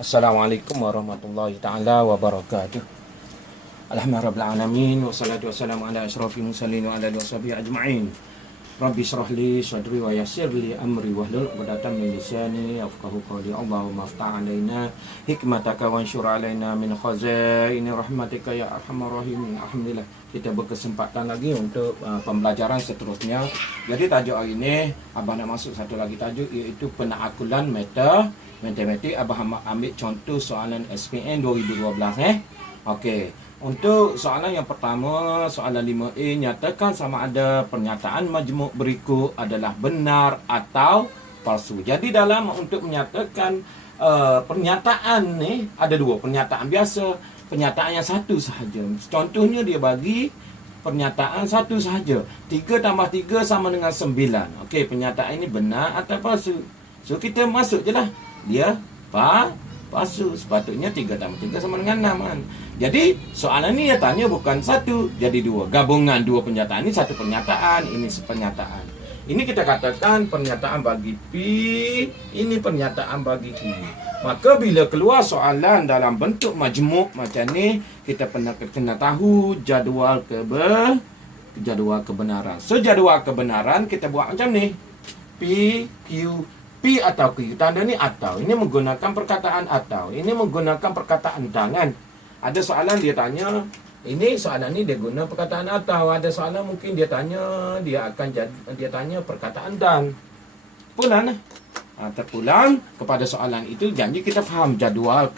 Assalamualaikum warahmatullahi ta'ala wabarakatuh. Alhamdulillahirrahmanirrahim. Wassalatu wassalamu ala asyrafil mursalin wa ala alihi washabihi ajma'in. Rabbi shrah li sadri wa yassir li amri wahlul 'uqdatam min lisani yafqahu qawli. Allahumma aftah 'alaina hikmataka wanshur 'alaina min khazaini rahmatika ya arhamar rahimin. Alhamdulillah kita berkesempatan lagi untuk pembelajaran seterusnya. Jadi tajuk hari ini abang nak masuk satu lagi tajuk, iaitu penaklukan matematik. Abang ambil contoh soalan SPM 2012 Okey. Untuk soalan yang pertama, soalan 5A, nyatakan sama ada pernyataan majmuk berikut adalah benar atau palsu. Jadi untuk menyatakan pernyataan ni ada dua, pernyataan biasa, pernyataan yang satu sahaja. Contohnya dia bagi pernyataan satu sahaja. 3 tambah 3 sama dengan 9. Okey, pernyataan ini benar atau palsu. So kita masuk je lah. Dia palsu. Sepatutnya 3 tambah 3 sama dengan 6 kan. Jadi soalan ni dia tanya bukan satu, jadi dua. Gabungan dua pernyataan, ini satu pernyataan, ini pernyataan. Ini kita katakan pernyataan bagi P, ini pernyataan bagi Q. Maka bila keluar soalan dalam bentuk majmuk macam ni, kita kena tahu jadual kebenaran. So jadual kebenaran kita buat macam ni. P, Q, P atau Q. Tanda ni atau. Ini menggunakan perkataan atau. Ini menggunakan perkataan dan kan. Ada soalan dia tanya, ini soalan ni dia guna perkataan atau. Ada soalan mungkin dia tanya, dia tanya perkataan dan. Pulang terpulang kepada soalan itu, janji kita faham jadual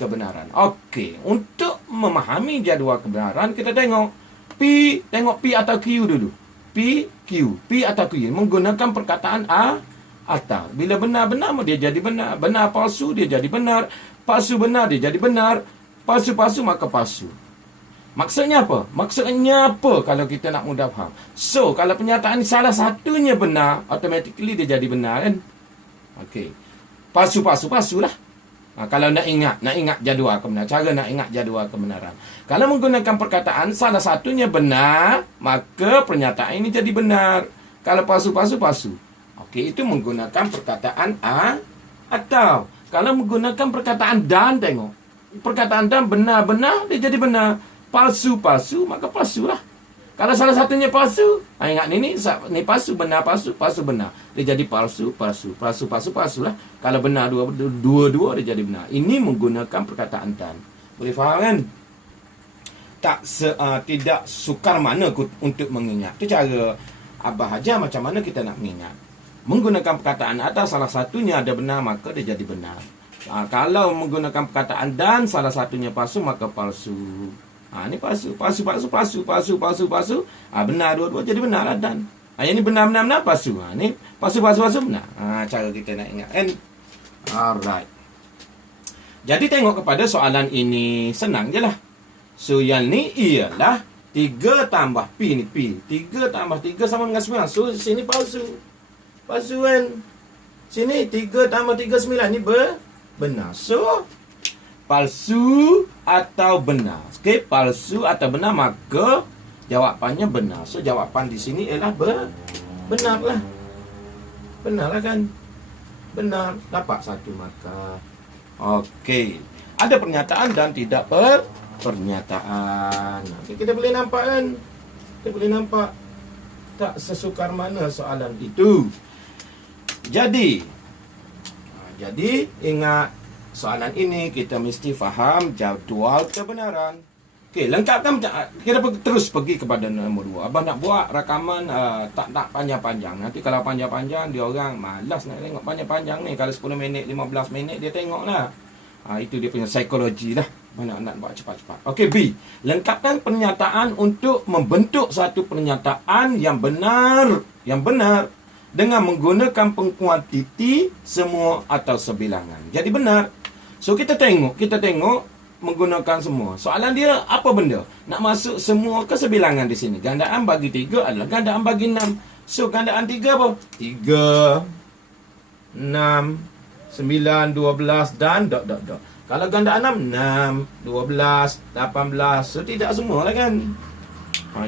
kebenaran. Okey, untuk memahami jadual kebenaran kita tengok P atau Q dulu. P, Q. P atau Q menggunakan perkataan atau. Bila benar-benar dia jadi benar. Benar palsu dia jadi benar. Palsu benar dia jadi benar. Palsu-palsu maka palsu. Maksudnya apa? Maksudnya apa kalau kita nak mudah faham? So, kalau pernyataan salah satunya benar, automatically dia jadi benar kan? Okey. Palsu lah. Kalau nak ingat jadual kebenaran. Cara nak ingat jadual kebenaran. Kalau menggunakan perkataan salah satunya benar, maka pernyataan ini jadi benar. Kalau palsu. Okey, itu menggunakan perkataan atau. Kalau menggunakan perkataan dan, tengok. Perkataan dan benar-benar, dia jadi benar. Palsu, maka palsu lah. Kalau salah satunya palsu, ingat ni palsu, benar, palsu benar. Dia jadi palsu lah. Kalau benar dua-dua, dia jadi benar. Ini menggunakan perkataan dan. Boleh faham kan? Tidak sukar mana untuk mengingat. Itu cara Abah ajar macam mana kita nak mengingat. Menggunakan perkataan atau salah satunya ada benar, maka dia jadi benar. Kalau menggunakan perkataan dan salah satunya palsu, maka palsu. Ini palsu. Benar dua-dua jadi benar lah dan. Yang ni benar palsu. Ni palsu benar. Cara kita nak ingat kan. Alright. Jadi tengok kepada soalan ini, senang je lah. So yang ni ialah 3 tambah P ni P. 3 tambah 3 sama dengan 9. So sini palsu kan. Sini 3 tambah 3 9 ni benar. So palsu atau benar. Okey, palsu atau benar, maka jawapannya benar. So jawapan di sini ialah benar lah. Benar lah kan? Benar. Dapat satu maka. Okey. Ada pernyataan dan tidak pernyataan. Okay, kita boleh nampak kan? Kita boleh nampak tak sesukar mana soalan itu. Jadi ingat soalan ini kita mesti faham jadual kebenaran. Okey, lengkapkan. Kita terus pergi kepada nombor 2. Abang nak buat rakaman tak panjang-panjang. Nanti kalau panjang-panjang dia orang malas nak tengok panjang-panjang ni. Kalau 10 minit, 15 minit dia tengoklah. Itu dia punya psikologi lah. Mana nak buat cepat-cepat. Okey, B. Lengkapkan pernyataan untuk membentuk satu pernyataan yang benar dengan menggunakan pengkuantiti semua atau sebilangan. Jadi benar. So kita tengok menggunakan semua. Soalan dia apa benda? Nak masuk semua ke sebilangan di sini. Gandaan bagi 3 adalah gandaan bagi 6. So gandaan 3 apa? 3 6 9 12 dan ... Kalau gandaan 6 12 18. So tidak semua lah kan.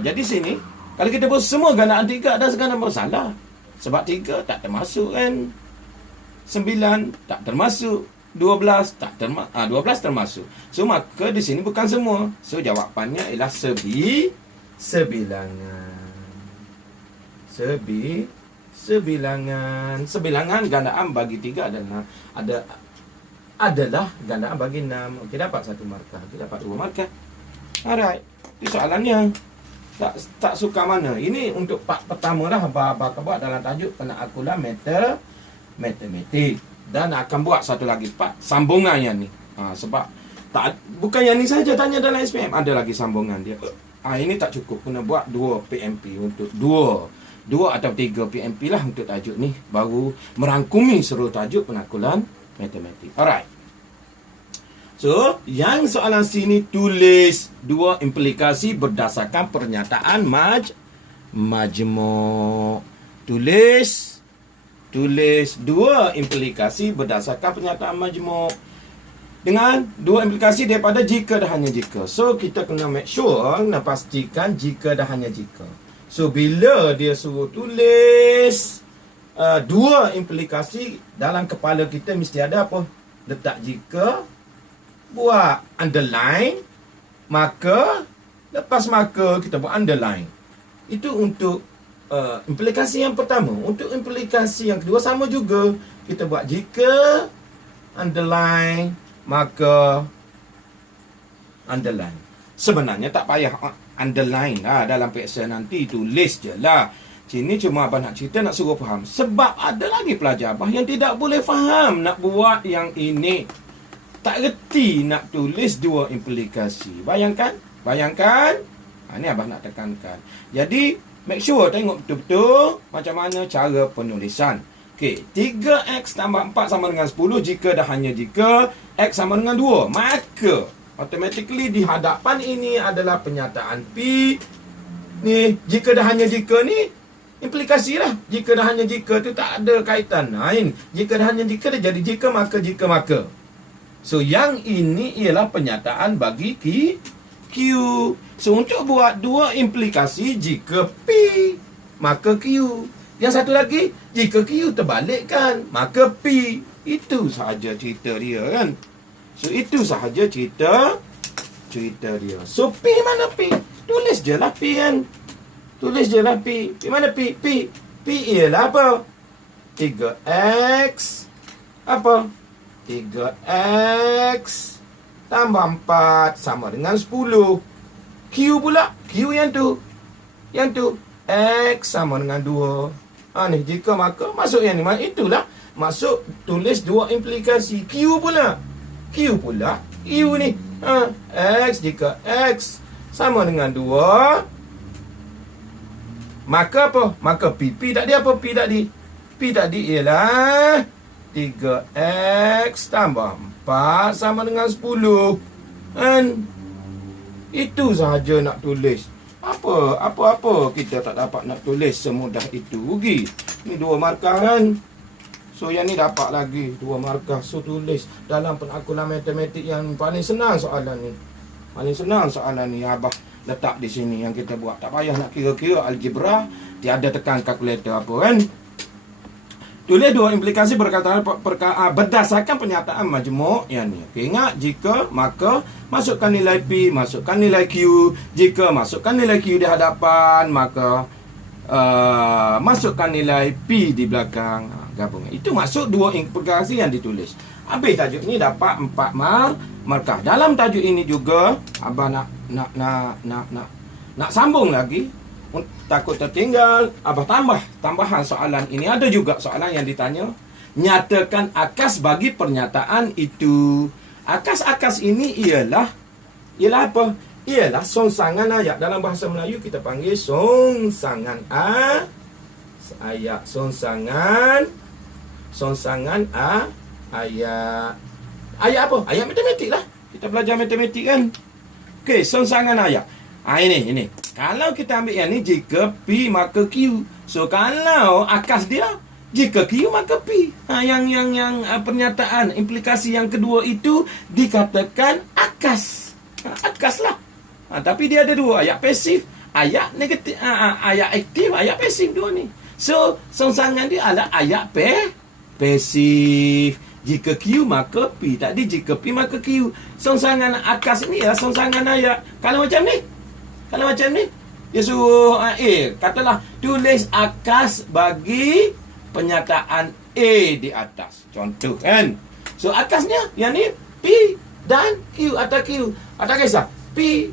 Jadi sini kalau kita buat semua gandaan 3 ada segala masalah. Sebab 3 tak termasuk kan. 9 tak termasuk. 12 tak 12 termasuk. So maka di sini bukan semua. So jawapannya ialah sebilangan. Sebilangan gandaan bagi 3 adalah gandaan bagi 6. Okey, dapat 1 markah. Okey, dapat 2 markah. Alright. Itu soalannya. Tak suka mana. Ini untuk part pertama lah abang buat dalam tajuk penaklukan matematik. Dan akan buat satu lagi part sambungan yang ni. Sebab bukan yang ni saja tanya dalam SPM, ada lagi sambungan dia. Ini tak cukup, kena buat 2 PMP untuk 2 atau 3 PMP lah untuk tajuk ni, baru merangkumi seluruh tajuk penaklukan matematik. Alright. So, yang soalan sini tulis 2 implikasi berdasarkan pernyataan majmuk. Tulis 2 implikasi berdasarkan pernyataan majmuk dengan 2 implikasi daripada jika dan hanya jika. So, kita kena make sure, nak pastikan jika dan hanya jika. So, bila dia suruh tulis 2 implikasi, dalam kepala kita mesti ada apa? Letak jika, buat underline, maka, lepas maka kita buat underline. Itu untuk implikasi yang pertama. Untuk implikasi yang kedua sama juga. Kita buat jika, underline, maka, underline. Sebenarnya tak payah underline lah dalam peksa nanti. Tulis je lah. Sini cuma abang nak cerita, nak suruh faham. Sebab ada lagi pelajar abang yang tidak boleh faham nak buat yang ini. Tak reti nak tulis 2 implikasi. Bayangkan. Ni abang nak tekankan. Jadi, make sure tengok betul-betul macam mana cara penulisan. Okey, 3x tambah 4 sama dengan 10 jika dan hanya jika x sama dengan 2. Maka, automatically di hadapan ini adalah penyataan P. Ni, jika dan hanya jika ni, implikasi lah. Jika dan hanya jika tu tak ada kaitan. Ini, jika dan hanya jika dia jadi jika maka. So, yang ini ialah pernyataan bagi Q. So, untuk buat 2 implikasi, jika P, maka Q. Yang satu lagi, jika Q terbalikkan, maka P. Itu sahaja cerita dia kan. So, itu sahaja cerita dia. So, P mana P? Tulis je lah P kan. Tulis je lah P. P mana P? P ialah apa? 3x. Apa? 3x tambah 4 sama dengan 10. Q pula. Q yang tu. X sama dengan 2. Ni jika maka. Masuk yang ni. Itulah. Masuk tulis 2 implikasi. Q pula. Q ni. X jika X sama dengan 2. Maka apa? Maka P. P tak di apa? P tak di ialah 3x tambah 4 sama dengan 10. Kan? Itu sahaja nak tulis. Apa kita tak dapat nak tulis semudah itu. Rugi. Ni 2 markah kan. So yang ni dapat lagi 2 markah. So tulis dalam penaklukan matematik yang paling senang soalan ni. Abah letak di sini yang kita buat. Tak payah nak kira-kira algebra. Tiada tekan kalkulator apa kan. Tulis 2 implikasi berdasarkan pernyataan majmuk yang ni. Okay, ingat, jika, maka, masukkan nilai P, masukkan nilai Q. Jika masukkan nilai Q di hadapan, maka masukkan nilai P di belakang. Gabungan. Itu maksud 2 implikasi yang ditulis. Habis tajuk ni dapat 4 markah. Dalam tajuk ini juga, abang nak sambung lagi. Takut tertinggal, abah tambahan soalan ini. Ada juga soalan yang ditanya, nyatakan akas bagi pernyataan itu. Akas ini ialah apa? Ialah songsangan ayat. Dalam bahasa Melayu kita panggil songsangan ayat. Songsangan ayat. Ayat apa? Ayat matematik lah. Kita belajar matematik kan. Okey, songsangan ayat. Ini. Kalau kita ambil yang ni, jika P maka Q. So kalau akas dia, jika Q maka P. Yang pernyataan implikasi yang kedua itu dikatakan akas. Akas lah. Tapi dia ada 2, ayat pasif, ayat negatif, ayat aktif, ayat pasif 2 ni. So songsangan dia adalah ayat pasif. Jika Q maka P. Tadi jika P maka Q. Songsangan akas ni ya, songsangan ayat. Kalau macam ni, dia suruh A. Katalah tulis akas bagi pernyataan A di atas. Contoh kan. So akasnya yang ni P dan Q atau Q. Atau kisah P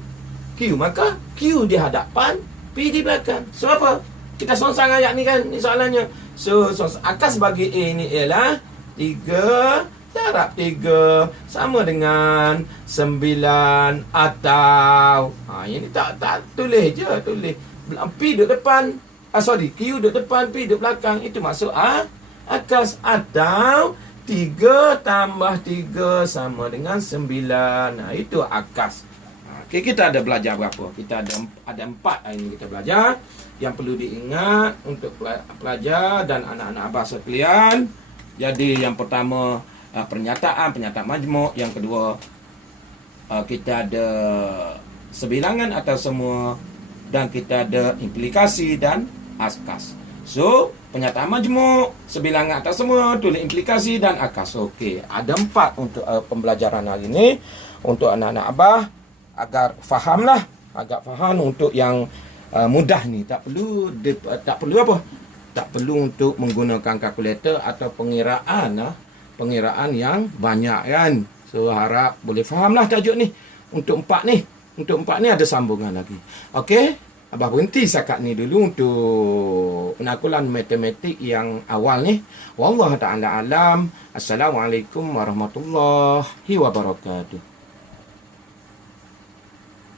Q maka Q di hadapan, P di belakang. So apa? Kita songsang ayat ni kan, ni soalannya. So akas bagi A ni ialah 3 darab 3 sama dengan 9 atau yang ni tak tulis je, tulis P duduk depan, Q duduk depan, P duduk belakang. Itu maksud akas. Atau 3 tambah 3 sama dengan 9. Itu akas. Okay, kita ada belajar berapa? Kita ada 4 hari ini kita belajar. Yang perlu diingat untuk pelajar dan anak-anak abah sekalian. Jadi yang pertama pernyataan majmuk. Yang kedua kita ada sebilangan atau semua. Dan kita ada implikasi dan askas. So pernyataan majmuk, sebilangan atau semua, tulis implikasi dan akas. Okey, ada 4 untuk pembelajaran hari ini untuk anak-anak abah agar fahamlah, agak faham untuk yang mudah ni. Tak perlu untuk menggunakan kalkulator atau pengiraan yang banyak kan. So harap boleh fahamlah tajuk ni. Untuk 4 ni ada sambungan lagi. Okey, abah berhenti setakat ni dulu untuk penakulan matematik yang awal ni. Wallahu ta'ala alam. Assalamualaikum warahmatullahi wabarakatuh.